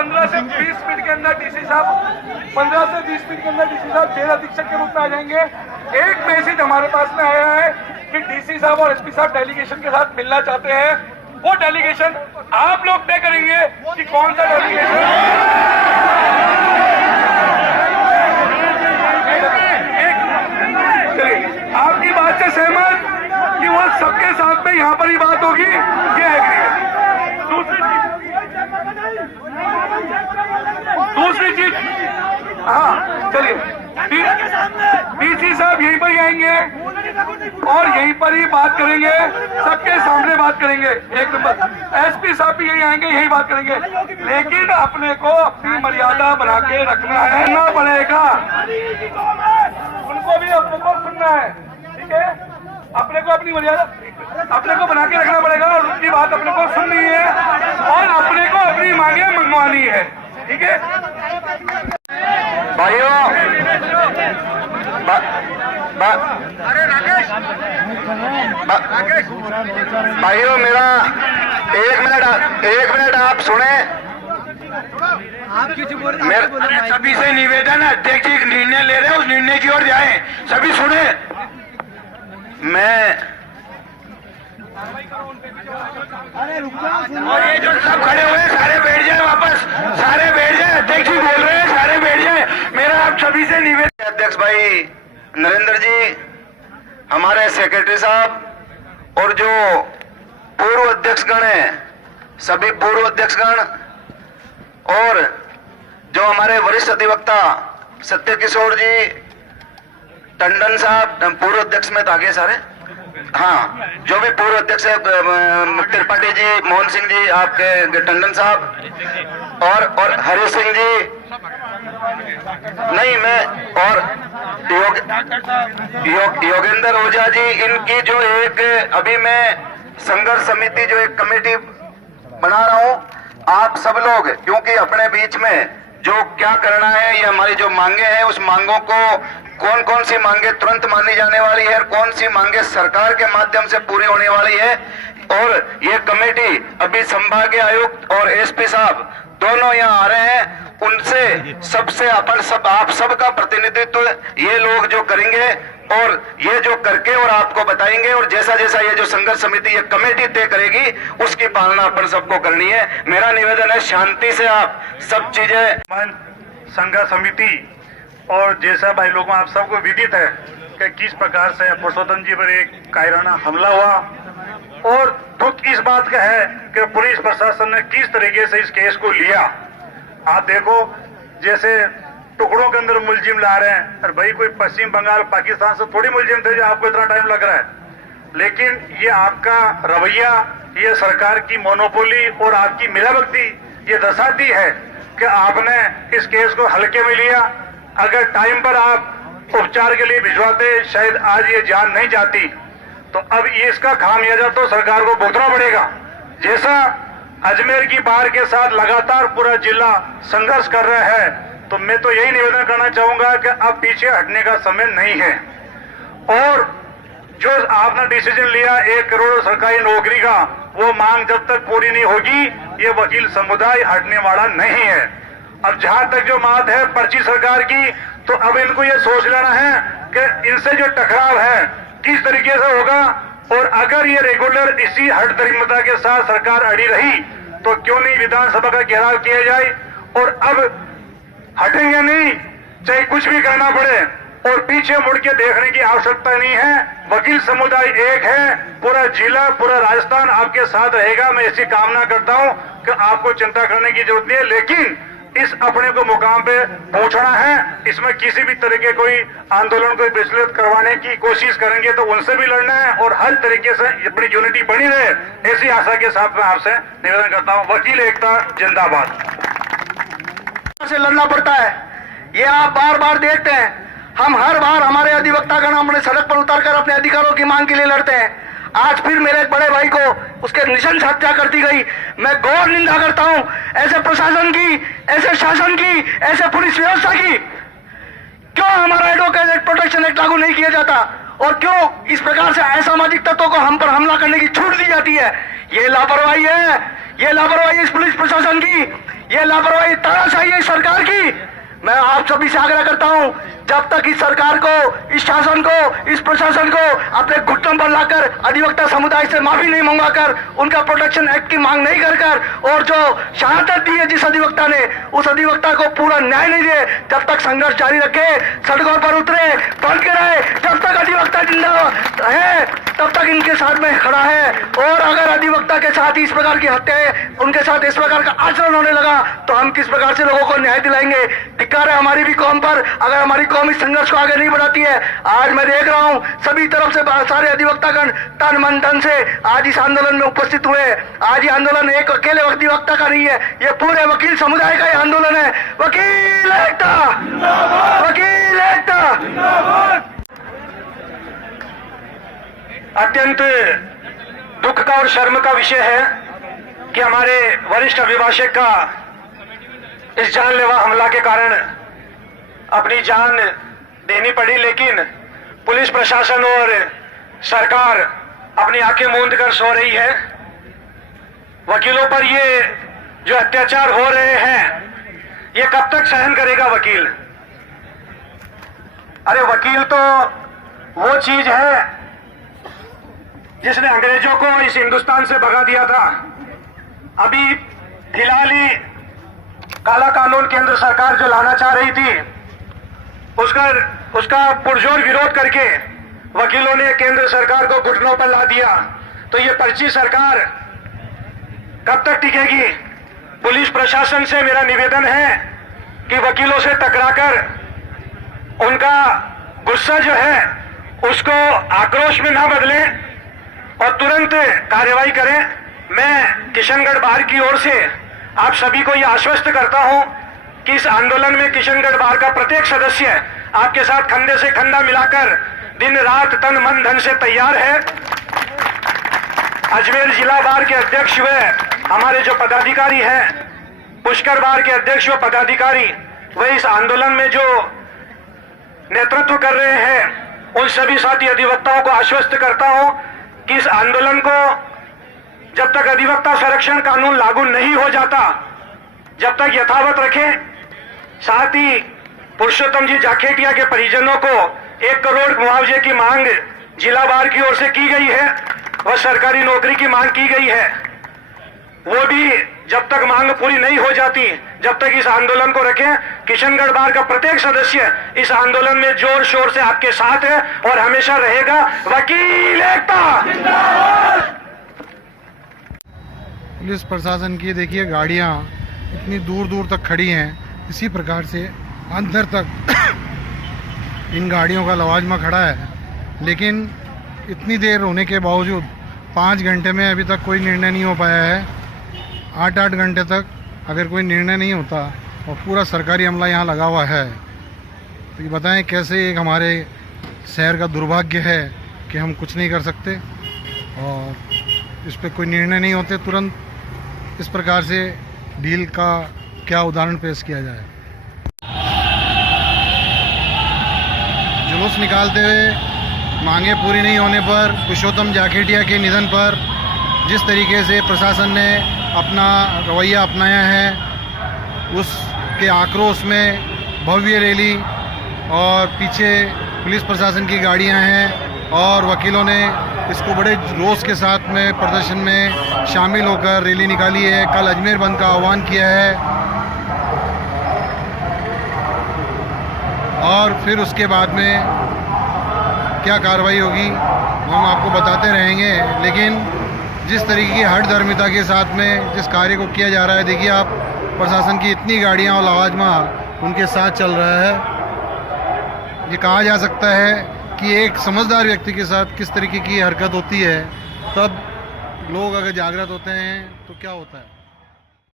15 से 20 मिनट के अंदर डीसी साहब 15 से 20 मिनट के अंदर डीसी साहब जेल अधीक्षक के रूप में आ जाएंगे। एक मैसेज हमारे पास में आया है कि डीसी साहब और एसपी साहब डेलीगेशन के साथ मिलना चाहते हैं। वो डेलीगेशन आप लोग तय करेंगे कि कौन सा डेलीगेशन। आपकी बात से सहमत कि वो सबके साथ में यहाँ पर ही बात होगी, ये एग्री है। दूसरी चीज, हाँ चलिए, डीसी साहब यहीं पर ही आएंगे और यहीं पर ही बात करेंगे, सबके सामने बात करेंगे। एक नंबर एसपी साहब भी यहीं आएंगे, यही बात करेंगे। लेकिन अपने को अपनी मर्यादा बना के रखना है, ना पड़ेगा। उनको भी अपने को सुनना है, ठीक है। अपने को अपनी मर्यादा अपने को बना के रखना पड़ेगा और उनकी बात अपने को सुननी है और अपने को अपनी मांगे मंगवानी है, ठीक है भाइयों। अरे राकेश भाइयों, मेरा एक मिनट आप सुने। मेरे सभी से निवेदन है, अध्यक्ष जी निर्णय ले रहे हैं, उस निर्णय की ओर जाएं। सभी सुने। मैं और ये जो सब खड़े हुए सारे बैठ जाए, वापस सारे बैठ जाए। अध्यक्ष जी बोल रहे हैं, सारे बैठ जाए। मेरा आप सभी से निवेदन। अध्यक्ष भाई नरेंद्र जी, हमारे सेक्रेटरी साहब और जो पूर्व अध्यक्षगण हैं, सभी पूर्व अध्यक्षगण और जो हमारे वरिष्ठ अधिवक्ता सत्य किशोर जी, टंडन साहब, पूर्व अध्यक्ष में तो आगे सारे, हाँ जो भी पूर्व अध्यक्ष है, त्रिपाठी जी, मोहन सिंह जी, आपके टंडन साहब और हरि सिंह जी, नहीं मैं और योगेंद्र ओझा जी, इनकी जो एक अभी मैं संघर्ष समिति जो एक कमेटी बना रहा हूं। आप सब लोग, क्योंकि अपने बीच में जो क्या करना है, ये हमारी जो मांगे हैं, उस मांगों को कौन कौन सी मांगे तुरंत मानी जाने वाली है और कौन सी मांगे सरकार के माध्यम से पूरी होने वाली है, और ये कमेटी अभी संभागीय आयुक्त और एसपी साहब दोनों यहाँ आ रहे हैं। उनसे सबसे आप सबका प्रतिनिधित्व ये लोग जो करेंगे और ये जो करके और आपको बताएंगे, और जैसा जैसा ये जो संघर्ष समिति ये कमेटी तय करेगी उसकी पालना अपन सबको करनी है। मेरा निवेदन है शांति से आप सब चीजें। संघर्ष समिति और जैसा भाई लोगों आप सबको विदित है कि किस प्रकार से पुरुषोत्तम जी पर एक कायराना हमला हुआ, और दुख इस बात का है कि पुलिस प्रशासन ने किस तरीके से इस केस को लिया। आप देखो, जैसे टुकड़ों के अंदर मुलजिम ला रहे हैं, और भाई कोई पश्चिम बंगाल पाकिस्तान से थोड़ी मुलजिम थे जो आपको इतना टाइम लग रहा है। लेकिन ये आपका रवैया, ये सरकार की मोनोपोली और आपकी मिलावटी ये दर्शाती है कि आपने इस केस को हल्के में लिया। अगर टाइम पर आप उपचार के लिए भिजवाते, शायद आज ये जान नहीं जाती। तो अब ये इसका खामियाजा तो सरकार को भुगतना पड़ेगा। जैसा अजमेर की बाढ़ के साथ लगातार पूरा जिला संघर्ष कर रहा है, तो मैं तो यही निवेदन करना चाहूंगा कि अब पीछे हटने का समय नहीं है। और जो आपने डिसीजन लिया 1 करोड़ सरकारी नौकरी का, वो मांग जब तक पूरी नहीं होगी, ये वकील समुदाय हटने वाला नहीं है। अब जहां तक जो बात है पर्ची सरकार की, तो अब इनको ये सोच लेना है कि इनसे जो टकराव है किस तरीके से होगा, और अगर ये रेगुलर इसी हट दरिमता के साथ सरकार अड़ी रही तो क्यों नहीं विधानसभा का घेराव किया जाए। और अब हटेंगे नहीं, चाहे कुछ भी करना पड़े, और पीछे मुड़ के देखने की आवश्यकता नहीं है। वकील समुदाय एक है, पूरा जिला, पूरा राजस्थान आपके साथ रहेगा। मैं ऐसी कामना करता हूं कि आपको चिंता करने की जरूरत नहीं है, लेकिन इस अपने को मुकाम पे पहुंचना है। इसमें किसी भी तरह के कोई आंदोलन को विचलित करवाने की कोशिश करेंगे तो उनसे भी लड़ना है, और हर तरीके से अपनी यूनिटी बनी रहे, ऐसी आशा के साथ मैं आपसे निवेदन करता हूं। वकील एकता जिंदाबाद। से लड़ना पड़ता है, ये आप बार बार देखते हैं। हम हर बार हमारे अधिवक्तागण अपने सड़क पर उतरकर अपने अधिकारों की मांग के लिए लड़ते हैं। आज फिर मेरे एक बड़े भाई को उसके निशंस हत्या कर दी गई। मैं घोर निंदा करता हूं ऐसे प्रशासन की, ऐसे शासन की, ऐसे पुलिस व्यवस्था की। क्यों हमारा एडवोकेट प्रोटेक्शन एक्ट लागू नहीं किया जाता, और क्यों इस प्रकार से असामाजिक तत्वों को हम पर हमला करने की छूट दी जाती है। ये लापरवाही है, ये लापरवाही इस पुलिस प्रशासन की। ये लापरवाही तानाशाही है सरकार की। मैं आप सभी से आग्रह करता हूं, जब तक इस सरकार को, इस शासन को, इस प्रशासन को अपने घुटनों पर लाकर अधिवक्ता समुदाय से माफी नहीं मंगवाकर, उनका प्रोटेक्शन एक्ट की मांग नहीं कर और जो शहादत दी है जिस अधिवक्ता ने, उस अधिवक्ता को पूरा न्याय नहीं दिए, जब तक संघर्ष जारी रखे, सड़कों पर उतरे, बंद के रहे। जब तक अधिवक्ता जिंदा है तब तक इनके साथ में खड़ा है। और अगर अधिवक्ता के साथ इस प्रकार की हत्याएं, उनके साथ इस प्रकार का आचरण होने लगा तो हम किस प्रकार से लोगों को न्याय दिलाएंगे। धिक्कार है हमारी भी कौम पर, अगर हमारी कौम इस संघर्ष को आगे नहीं बढ़ाती है। आज मैं देख रहा हूं सभी तरफ से सारे अधिवक्तागण तन मन धन से आज इस आंदोलन में उपस्थित हुए। आज ये आंदोलन एक अकेले अधिवक्ता का नहीं है, ये पूरे वकील समुदाय का ये आंदोलन है। वकील एकता, वकील एकता। अत्यंत दुख का और शर्म का विषय है कि हमारे वरिष्ठ अभिभाषक का इस जानलेवा हमला के कारण अपनी जान देनी पड़ी, लेकिन पुलिस प्रशासन और सरकार अपनी आंखें मूंद कर सो रही है। वकीलों पर ये जो अत्याचार हो रहे हैं, ये कब तक सहन करेगा वकील? अरे वकील तो वो चीज है जिसने अंग्रेजों को इस हिंदुस्तान से भगा दिया था। अभी फिलहाल ही काला कानून केंद्र सरकार जो लाना चाह रही थी, उसका पुरजोर विरोध करके वकीलों ने केंद्र सरकार को घुटनों पर ला दिया। तो ये पर्ची सरकार कब तक टिकेगी? पुलिस प्रशासन से मेरा निवेदन है कि वकीलों से टकराकर उनका गुस्सा जो है उसको आक्रोश में ना बदलें और तुरंत कार्रवाई करें। मैं किशनगढ़ बार की ओर से आप सभी को यह आश्वस्त करता हूं कि इस आंदोलन में किशनगढ़ बार का प्रत्येक सदस्य आपके साथ कंधे से कंधा मिलाकर दिन रात तन मन धन से तैयार है। अजमेर जिला बार के अध्यक्ष व हमारे जो पदाधिकारी हैं, पुष्कर बार के अध्यक्ष व पदाधिकारी, वे इस आंदोलन में जो नेतृत्व कर रहे हैं, उन सभी साथी अधिवक्ताओं को आश्वस्त करता हूं कि इस आंदोलन को जब तक अधिवक्ता संरक्षण कानून लागू नहीं हो जाता, जब तक यथावत रखें। साथ ही पुरुषोत्तम जी जाखेटिया के परिजनों को 1 करोड़ मुआवजे की मांग जिला बार की ओर से की गई है, वह सरकारी नौकरी की मांग की गई है। वो भी जब तक मांग पूरी नहीं हो जाती, जब तक इस आंदोलन को रखें। किशनगढ़ बार का प्रत्येक सदस्य इस आंदोलन में जोर शोर से आपके साथ है और हमेशा रहेगा। वकील एकता। पुलिस प्रशासन की देखिए गाड़ियां इतनी दूर दूर तक खड़ी हैं, इसी प्रकार से अंदर तक इन गाड़ियों का लवाजमा खड़ा है। लेकिन इतनी देर होने के बावजूद 5 घंटे में अभी तक कोई निर्णय नहीं हो पाया है। 8-8 घंटे तक अगर कोई निर्णय नहीं होता और पूरा सरकारी अमला यहाँ लगा हुआ है, तो ये बताएं कैसे एक हमारे शहर का दुर्भाग्य है कि हम कुछ नहीं कर सकते और इस पर कोई निर्णय नहीं होते। तुरंत इस प्रकार से डील का क्या उदाहरण पेश किया जाए। जुलूस निकालते हुए मांगे पूरी नहीं होने पर, पुरुषोत्तम जाखेटिया के निधन पर जिस तरीके से प्रशासन ने अपना रवैया अपनाया है, उसके आक्रोश में भव्य रैली और पीछे पुलिस प्रशासन की गाड़ियां हैं और वकीलों ने इसको बड़े रोष के साथ में प्रदर्शन में शामिल होकर रैली निकाली है। कल अजमेर बंद का आह्वान किया है और फिर उसके बाद में क्या कार्रवाई होगी वो हम आपको बताते रहेंगे। लेकिन जिस तरीके की हठधर्मिता के साथ में जिस कार्य को किया जा रहा है, देखिए आप प्रशासन की इतनी गाड़ियां और लवाजमा उनके साथ चल रहा है। ये कहा जा सकता है कि एक समझदार व्यक्ति के साथ किस तरीके की हरकत होती है, तब लोग अगर जागृत होते हैं तो क्या होता है।